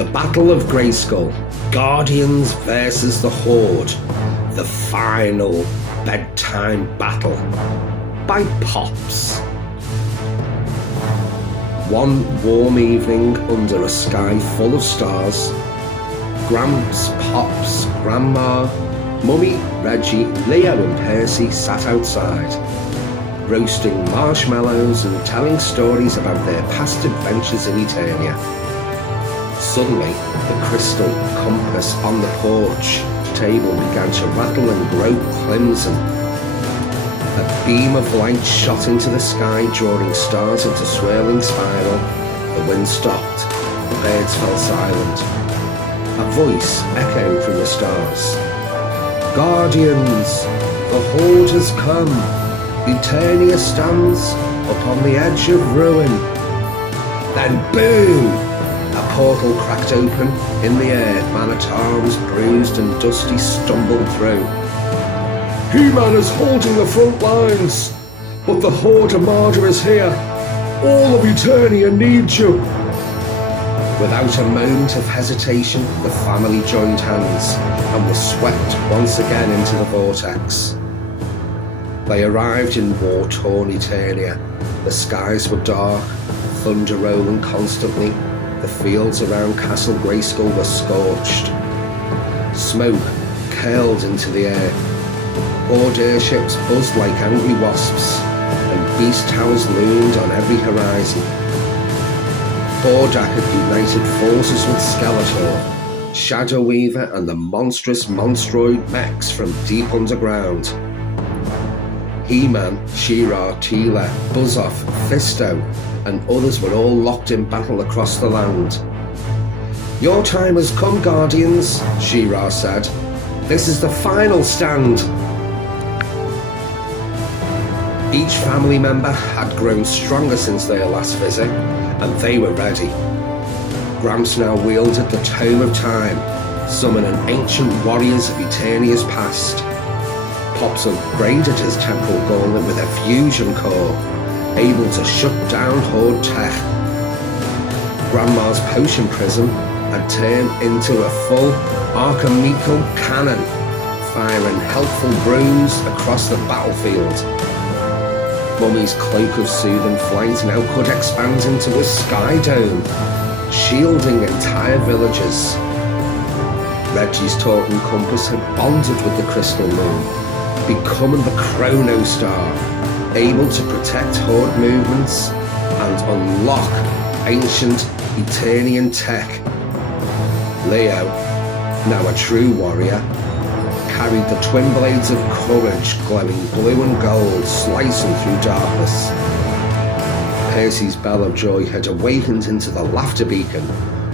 The Battle of Grayskull, Guardians versus the Horde, the final bedtime battle, by Pops. One warm evening under a sky full of stars, Gramps, Pops, Grandma, Mummy, Reggie, Leo and Percy sat outside, roasting marshmallows and telling stories about their past adventures in Eternia. Suddenly, the crystal compass on the porch table began to rattle and grow crimson. A beam of light shot into the sky, drawing stars into swirling spiral. The wind stopped. The birds fell silent. A voice echoed from the stars. Guardians, the Horde has come. Eternia stands upon the edge of ruin. Then boom! A portal cracked open. In the air, Manatar was bruised and Dusty stumbled through. He-Man is holding the front lines, but the Horde Armada is here. All of Eternia needs you. Without a moment of hesitation, the family joined hands and were swept once again into the vortex. They arrived in war-torn Eternia. The skies were dark, thunder rolling constantly. The fields around Castle Grayskull were scorched. Smoke curled into the air. Horde airships buzzed like angry wasps, and beast towers loomed on every horizon. Hordak had united forces with Skeletor, Shadow Weaver and the monstrous monstroid mechs from deep underground. He-Man, She-Ra, Teela, Buzzoff, Fisto and others were all locked in battle across the land. Your time has come, Guardians, She-Ra said. This is the final stand. Each family member had grown stronger since their last visit, and they were ready. Gramps now wielded the Tome of Time, summoning ancient warriors of Eternia's past. Pops upgraded his temple gauntlet with a fusion core, able to shut down Horde tech. Grandma's potion prism had turned into a full alchemical cannon, firing helpful brews across the battlefield. Mummy's cloak of soothing flight now could expand into a sky dome, shielding entire villages. Reggie's talking compass had bonded with the crystal moon, becoming the Chrono Star, able to protect Horde movements and unlock ancient Eternian tech. Leo, now a true warrior, carried the twin blades of courage glowing blue and gold, slicing through darkness. Percy's bell of joy had awakened into the laughter beacon,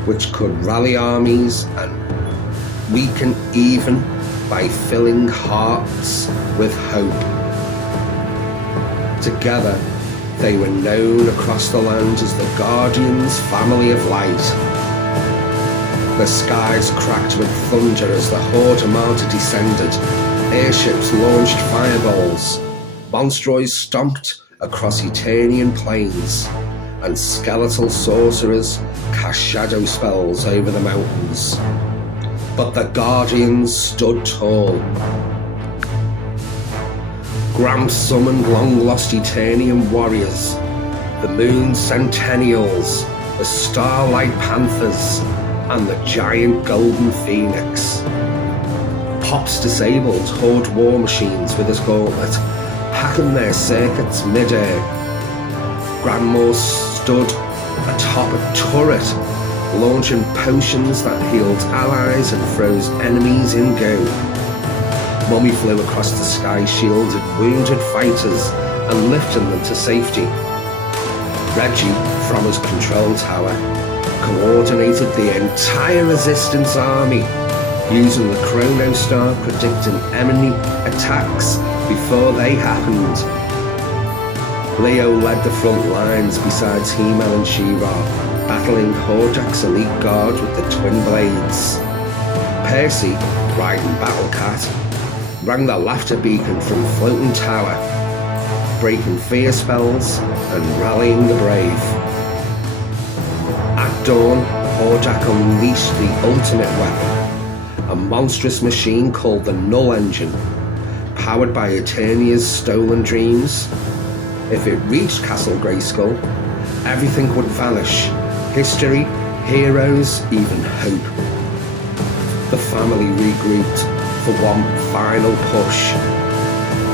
which could rally armies and weaken even by filling hearts with hope. Together, they were known across the land as the Guardians Family of Light. The skies cracked with thunder as the Horde Armada descended. Airships launched fireballs. Monstroids stomped across Eternian plains, and skeletal sorcerers cast shadow spells over the mountains. But the Guardians stood tall. Gramps summoned long-lost Eternian warriors, the Moon Centennials, the Starlight Panthers, and the giant Golden Phoenix. Pops disabled Horde war machines with his gauntlet, hacking their circuits mid-air. Grandma stood atop a turret, launching potions that healed allies and froze enemies in go. Mummy flew across the sky, shielded wounded fighters and lifting them to safety. Reggie, from his control tower, coordinated the entire Resistance army, using the Chrono Star, predicting enemy attacks before they happened. Leo led the front lines besides He-Man and She-Ra, battling Hordak's elite guard with the twin blades. Percy, riding Battlecat, rang the laughter beacon from floating tower, breaking fear spells and rallying the brave. At dawn, Hordak unleashed the ultimate weapon, a monstrous machine called the Null Engine, powered by Eternia's stolen dreams. If it reached Castle Grayskull, everything would vanish. History, heroes, even hope. The family regrouped for one final push.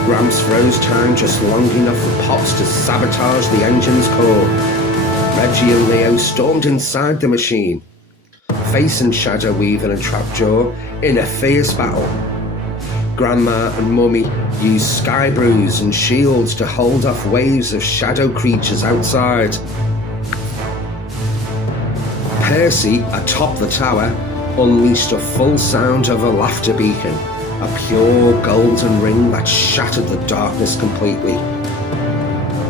Gramps froze time just long enough for Pops to sabotage the engine's core. Reggie and Leo stormed inside the machine, facing Shadow Weaver and Trapjaw in a fierce battle. Grandma and Mummy used sky brews and shields to hold off waves of shadow creatures outside. Percy, atop the tower, unleashed a full sound of a laughter beacon, a pure golden ring that shattered the darkness completely.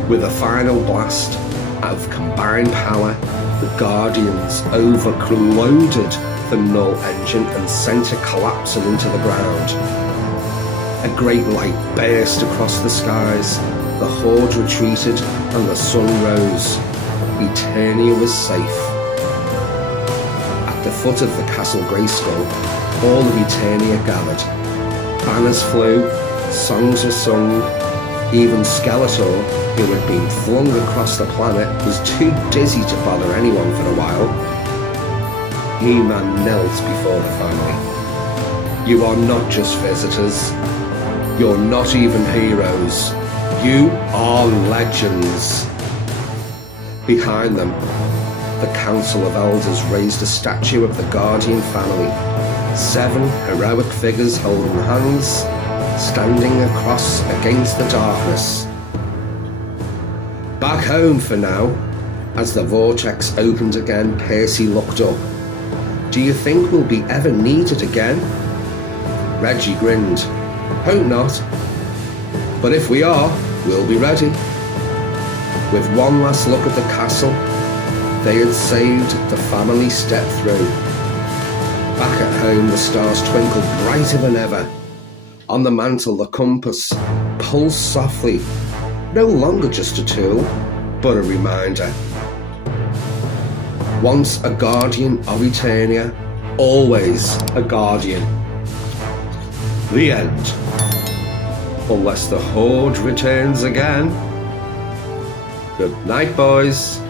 With a final blast of combined power, the Guardians overloaded the Null Engine and sent it collapsing into the ground. A great light burst across the skies, the Horde retreated and the sun rose. Eternia was safe. At the foot of the Castle Grayskull, all of Eternia gathered. Banners flew, songs were sung. Even Skeletor, who had been flung across the planet, was too dizzy to bother anyone for a while. He-Man knelt before the family. You are not just visitors. You're not even heroes. You are legends. Behind them, the Council of Elders raised a statue of the Guardian family. 7 heroic figures holding hands, standing across against the darkness. Back home for now. As the vortex opened again, Percy looked up. Do you think we'll be ever needed again? Reggie grinned. Hope not. But if we are, we'll be ready. With one last look at the castle, they had saved the family step through. Back at home, the stars twinkled brighter than ever. On the mantle, the compass pulsed softly, no longer just a tool, but a reminder. Once a guardian of Eternia, always a guardian. The end. Unless the Horde returns again. Good night, boys.